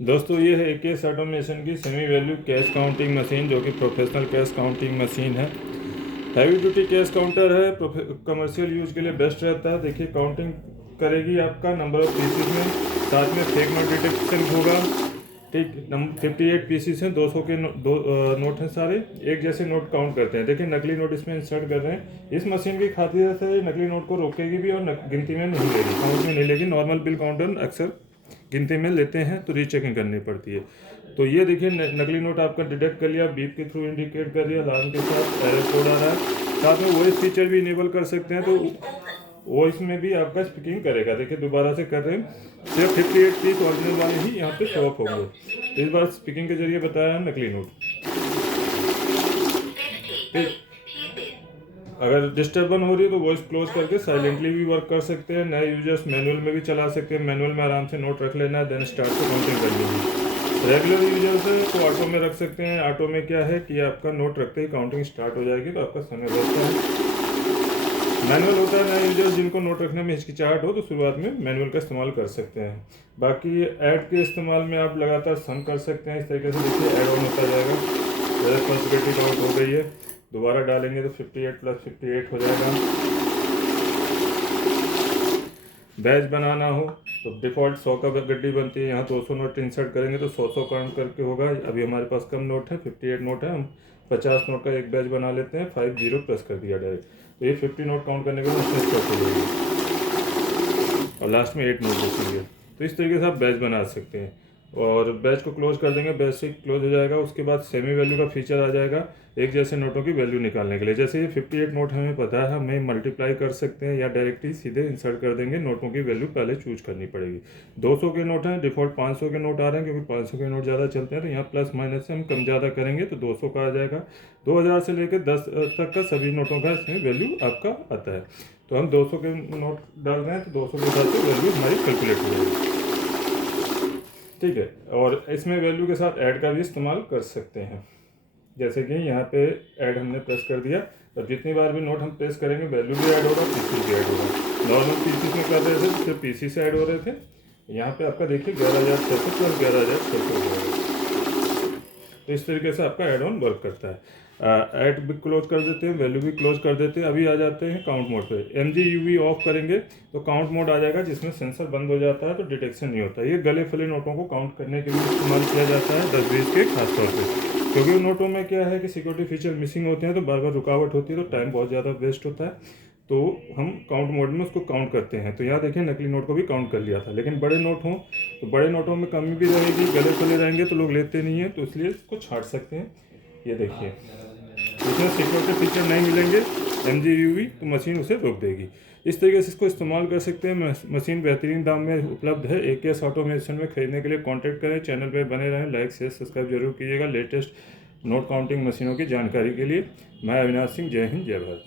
दोस्तों ये है AKS ऑटोमेशन की semi value cash counting machine, जो कि प्रोफेशनल कैश काउंटिंग मशीन है। हैवी ड्यूटी कैश काउंटर है, कमर्शियल यूज के लिए बेस्ट रहता है। देखिए काउंटिंग करेगी आपका नंबर ऑफ पीसीस में, साथ में फेक नोट डिटेक्शन होगा। ठीक, 58 पीसीस हैं, 200 के नोट हैं सारे, एक जैसे नोट काउंट करते हैं। देखिए नकली नोट इसमें इंसर्ट कर रहे हैं। इस मशीन की खासियत है नकली नोट को रोकेगी भी और गिनती में नहीं लेगी, काउंट में नहीं लेगी। नॉर्मल बिल काउंटर अक्सर गिनती में लेते हैं तो रीचेकिंग करनी पड़ती है। तो ये देखिए नकली नोट आपका डिटेक्ट कर लिया, बीप के थ्रू इंडिकेट कर दिया, अलार्म के साथ एरर कोड आ रहा है। साथ में वॉइस फीचर भी इनेबल कर सकते हैं, तो वॉइस में भी आपका स्पीकिंग करेगा। देखिए दोबारा से कर रहे हैं, सिर्फ 58 पीस ओरिजिनल वाले ही यहाँ पे शो ऑफ होंगे। तो इस बार स्पीकिंग के जरिए बताया है नकली नोट। अगर डिस्टर्बन हो रही है तो वॉइस क्लोज करके साइलेंटली भी वर्क कर सकते हैं। नए यूजर्स मैनुअल में भी चला सकते हैं, मैनुअल में आराम से नोट रख लेना है, देन स्टार्ट से काउंटिंग कर लेंगे। रेगुलर यूजर्स है तो ऑटो में रख सकते हैं। ऑटो में क्या है कि आपका नोट रखते ही काउंटिंग स्टार्ट हो जाएगी, तो आपका समय बचता है। मैनुअल होता है, नए यूजर्स जिनको नोट रखने में हिचकिचाहट हो तो शुरुआत में मैनुअल का इस्तेमाल कर सकते हैं। बाकी ऐड के इस्तेमाल में आप लगातार सम कर सकते हैं। इस तरीके से देखिए ऐड ऑन होता जाएगा। रेस्पॉन्सिबिलिटी काउंट हो गई है, दोबारा डालेंगे तो 58 + 58 हो जाएगा। बैच बनाना हो तो डिफ़ॉल्ट 100 का गड्डी बनती है, यहाँ 200 नोट इंसर्ट करेंगे तो 100 काउंट करके होगा। अभी हमारे पास कम नोट है, 58 नोट है, हम 50 नोट का एक बैच बना लेते हैं। 50 प्लस कर दिया डायरेक्ट, तो ये 50 नोट काउंट करने के बाद स्टॉप हो जाएगी और लास्ट में 8 नोट बचेंगे। तो इस तरीके से आप बैच बना सकते हैं और बैच को क्लोज कर देंगे, बैच से क्लोज हो जाएगा। उसके बाद सेमी वैल्यू का फीचर आ जाएगा, एक जैसे नोटों की वैल्यू निकालने के लिए। जैसे ये 58 नोट हमें पता है, हमें मल्टीप्लाई कर सकते हैं या डायरेक्टली सीधे इंसर्ट कर देंगे। नोटों की वैल्यू पहले चूज करनी पड़ेगी। 200 के नोट हैं, डिफ़ॉल्ट 500 के नोट आ रहे हैं क्योंकि 500 के नोट ज़्यादा चलते हैं, तो यहाँ प्लस माइनस से हम कम ज़्यादा करेंगे तो 200 का आ जाएगा। 2000 से लेकर 10 तक का सभी नोटों का इसमें वैल्यू आपका आता है। तो हम 200 के नोट डाल रहे हैं तो 200 के हिसाब से वैल्यू हमारी कैलकुलेट हो जाएगी। ठीक है, और इसमें वैल्यू के साथ ऐड का भी इस्तेमाल कर सकते हैं। जैसे कि यहाँ पे ऐड हमने प्रेस कर दिया, तो जितनी बार भी नोट हम प्रेस करेंगे वैल्यू भी ऐड होगा, पीसी भी ऐड होगा। नॉर्मल पीसी में कर रहे थे तो सिर्फ पीसी से ऐड हो रहे थे, यहाँ पे आपका देखिए 11,600 + 11,600 हो जाएगा। तो इस तरीके से आपका ऐड ऑन वर्क करता है। ऐड भी क्लोज कर देते हैं, वैल्यू भी क्लोज कर देते हैं। अभी आ जाते हैं काउंट मोड पे। MGUV ऑफ करेंगे तो काउंट मोड आ जाएगा, जिसमें सेंसर बंद हो जाता है तो डिटेक्शन नहीं होता। ये गले फले नोटों को काउंट करने के लिए इस्तेमाल किया जाता है, 10-20 के खासतौर पर। क्योंकि उन नोटों में क्या है कि सिक्योरिटी फीचर मिसिंग होते हैं तो बार बार रुकावट होती है, तो टाइम बहुत ज़्यादा वेस्ट होता है। तो हम काउंट मोड में उसको काउंट करते हैं। तो यहाँ देखिए नकली नोट को भी काउंट कर लिया था, लेकिन बड़े नोट हों तो बड़े नोटों में कमी भी रहेगी, गले फले रहेंगे तो लोग लेते नहीं हैं, तो इसलिए इसको छाट सकते हैं। ये देखिए इसमें सिक्योरिटी फीचर नहीं मिलेंगे MGUV, तो मशीन उसे रोक देगी। इस तरीके से इसको इस्तेमाल कर सकते हैं। मशीन बेहतरीन दाम में उपलब्ध है। AKS ऑटोमेशन में खरीदने के लिए कांटेक्ट करें। चैनल पे बने रहें, लाइक शेयर सब्सक्राइब जरूर कीजिएगा लेटेस्ट नोट काउंटिंग मशीनों की जानकारी के लिए। मैं अविनाश सिंह, जय हिंद जय भारत।